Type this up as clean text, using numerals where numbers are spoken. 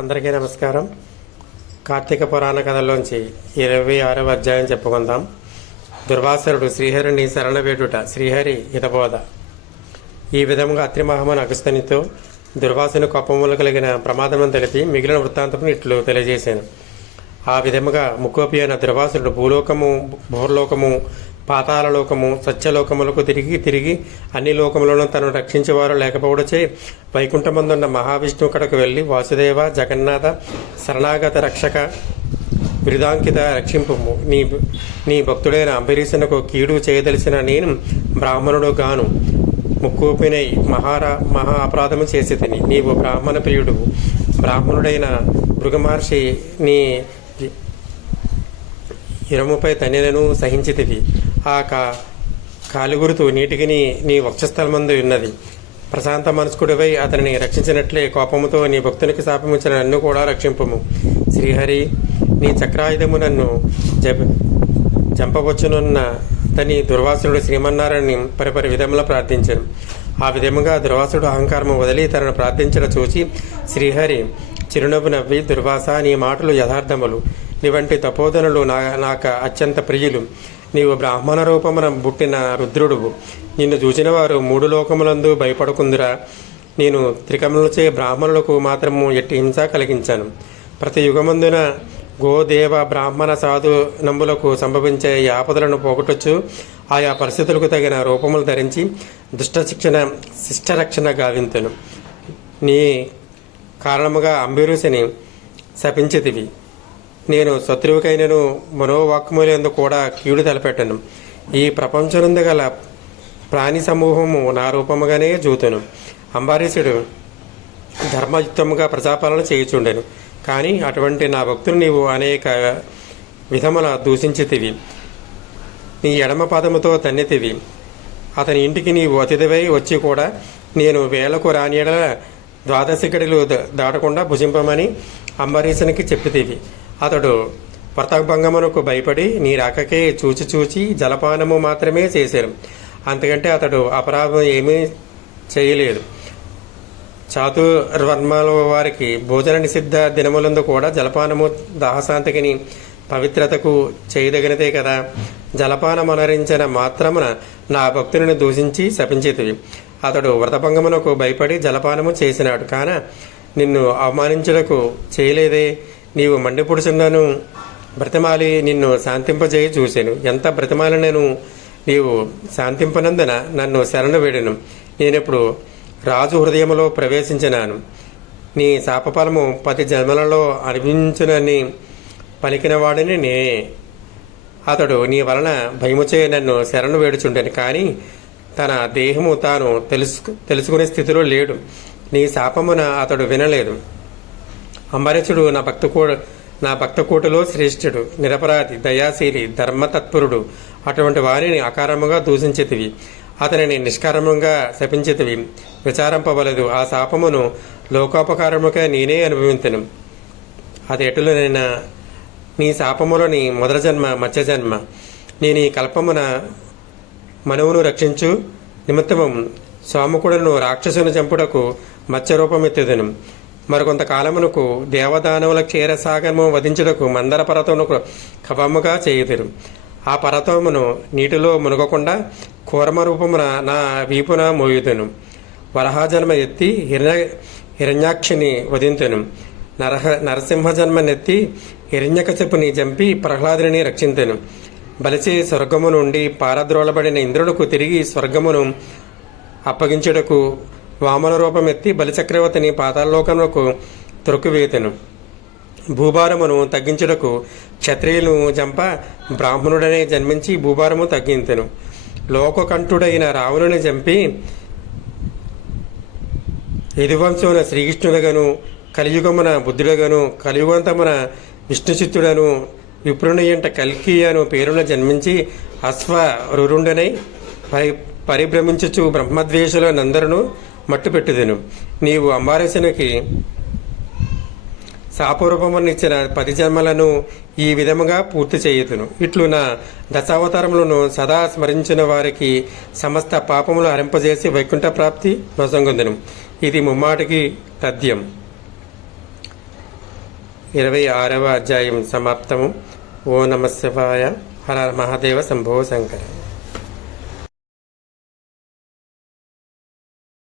అందరికీ నమస్కారం. కార్తీక పురాణ కథల్లోంచి 26వ అధ్యాయం చెప్పుకుందాం. దుర్వాసరుడు శ్రీహరిని శరణవేడుట. శ్రీహరి హితబోధ. ఈ విధముగా అత్రి మహాముని అగస్త్యునితో దుర్వాసుని కోపములు కలిగిన ప్రమాదమును తెలిపి మిగిలిన వృత్తాంతమును ఇట్లు తెలియజేశాను. ఆ విధముగా ముక్కోపి అయిన దుర్వాసుడు భూలోకము, భూర్లోకము, పాతాళలోకము, సత్యలోకములకు తిరిగి అన్ని లోకములను తను రక్షించేవారు లేకపోవడచే వైకుంఠమందున్న మహావిష్ణువు కడకు వెళ్ళి, వాసుదేవ, జగన్నాథ, శరణాగత రక్షక, బిరుదాంకిత రక్షింపు. నీ భక్తుడైన అంబరీషునకు కీడు చేయదలిసిన నేను బ్రాహ్మణుడు గాను ముక్కోపినై మహా అపరాధము చేసి తిని. నీవు బ్రాహ్మణ ప్రియుడు. బ్రాహ్మణుడైన భృగమహర్షి నీ ఇరముపై తన్నినను సహించితివి. ఆ కాలిగురుతు నీటికి నీ వక్షస్థలమందు ఉన్నది. ప్రశాంత మనస్కుడివై అతనిని రక్షించినట్లే కోపముతో నీ భక్తునికి శాపమించిన నన్ను కూడా రక్షింపము. శ్రీహరి, నీ చక్రాయుధము నన్ను జంపవచ్చునున్న తని దుర్వాసుడు శ్రీమన్నారాయణని పరిపరి విధములో ప్రార్థించాను. ఆ విధముగా దుర్వాసుడు అహంకారము వదిలి తనను ప్రార్థించడం చూచి శ్రీహరి చిరునవ్వు నవ్వి, దుర్వాస, నీ మాటలు యథార్థములు. నీవంటి తపోధనులు నాకు అత్యంత ప్రియులు. నీవు బ్రాహ్మణ రూపమున పుట్టిన రుద్రుడువు. నిన్ను చూచిన వారు 3 లోకములందు భయపడుకుందురా. నేను త్రికములచే బ్రాహ్మణులకు మాత్రము ఎట్టి హింస కలిగించాను. ప్రతి యుగమందున గోదేవ బ్రాహ్మణ సాధు నంబులకు సంభవించే ఆపదలను పోగొట్టొచ్చు. ఆయా పరిస్థితులకు తగిన రూపములు ధరించి శిష్టరక్షణ గావింతును. నీ కారణముగా అంబరీషుని శపించితివి. నేను శత్రువుకైనను మనోవాక్ములందు కూడా కీడు తలపెట్టను. ఈ ప్రపంచనందు గల ప్రాణి సమూహము నా రూపముగానే చూతును. అంబరీషుడు ధర్మయుక్తముగా ప్రజాపాలన చేయుచుండెను. కానీ అటువంటి నా భక్తులు నీవు అనేక విధముల దూషించితివి. నీ ఎడమ పాదముతో తన్నెతివి. అతని ఇంటికి నీవు అతిథివై వచ్చి కూడా నేను వేలకు రానియడ ద్వాదశికడిలు దాటకుండా భుజింపమని అంబరీషునికి చెప్పితివి. అతడు వ్రతభంగమునకు భయపడి నీ రాకకే చూచి జలపానము మాత్రమే చేశారు. అంతకంటే అతడు అపరాధం ఏమీ చేయలేదు. చాతుర్వర్మల వారికి భోజన నిషిద్ధ దినములందు కూడా జలపానము దాహశాంతికిని పవిత్రతకు చేయదగినదే కదా. జలపానమనరించిన మాత్రమున నా భక్తులను దూషించి శపించేతివి. అతడు వ్రతభంగమునకు భయపడి జలపానము చేసినాడు. కాన నిన్ను అవమానించుటకు చేయలేదే. నీవు మండిపుడుచున్నాను బ్రతిమాలి నిన్ను శాంతింపజేయి చూశాను. ఎంత బ్రతిమాలినను నీవు శాంతింపనందున నన్ను శరణు వేడెను. నేనిప్పుడు రాజు హృదయములో ప్రవేశించినాను. నీ శాపఫలము 10 జన్మలలో అనుభవించునని పలికినవాడిని నే. అతడు నీ వలన భయముచే నన్ను శరణు వేడుచుండెను. కానీ తన దేహము తాను తెలుసుకునే స్థితిలో లేడు. నీ శాపమున అతడు వినలేదు. అంబరీషుడు నా భక్తకోటిలో శ్రేష్ఠుడు, నిరపరాధి, దయాశీలి, ధర్మతత్పరుడు. అటువంటి వారిని అకారముగా దూషించితివి. అతనిని నిష్కారముగా శపించితివి. విచారింపవలదు. ఆ శాపమును లోకోపకారముగా నేనే అనుభవించను. అది ఎటులనైనా నీ శాపములోని మొదటి జన్మ మత్స్య జన్మ. నేను ఈ కల్పమున మనువును రక్షించు నిమిత్తము సోమకుడును రాక్షసుని చంపుటకు మత్స్యరూపమెత్తుదను. మరికొంత కాలమునకు దేవదానవుల క్షీరసాగరము వధించుటకు మందర పర్వతమునకు కవముగా చేయుదురు. ఆ పర్వతమును నీటిలో మునగకుండా కూర్మ రూపమున నా వీపున మోయుదును. వరహాజన్మ ఎత్తి హిరణ్యాక్షిని వధింతును. నరసింహ జన్మనెత్తి హిరణ్యకశపుని చంపి ప్రహ్లాదుని రక్షించెను. బలిసి స్వర్గము నుండి పారద్రోలబడిన ఇంద్రుడుకు తిరిగి స్వర్గమును అప్పగించుటకు వామన రూపమెత్తి బలిచక్రవర్తిని పాతాళలోకములకు త్రొక్కివేతెను. భూభారమును తగ్గించుటకు క్షత్రియులను చంప బ్రాహ్మణుడనే జన్మించి భూభారము తగ్గించెను. లోకకంఠుడైన రావణుని చంపి యదువంశమున శ్రీకృష్ణుడగను, కలియుగమున బుద్ధుడగను, కలియుగంతమున విష్ణుచిత్తుడను, విప్రుని ఎంట కల్కి అను పేరున జన్మించి అశ్వరురుండనై పరిభ్రమించుచు బ్రహ్మద్వేషులనందరూ మట్టుపెట్టుదెను. నీవు అంబరీషునికి శాపరూపమునిచ్చిన 10 జన్మలను ఈ విధముగా పూర్తి చేయుదును. ఇట్లు నా దశావతారములను సదా స్మరించిన వారికి సమస్త పాపములు హరింపజేసి వైకుంఠ ప్రాప్తి నొసంగొందును. ఇది ముమ్మాటికి తథ్యం. 26వ అధ్యాయం సమాప్తము. ఓ నమ శివాయ. హర మహాదేవ శంభో శంకర.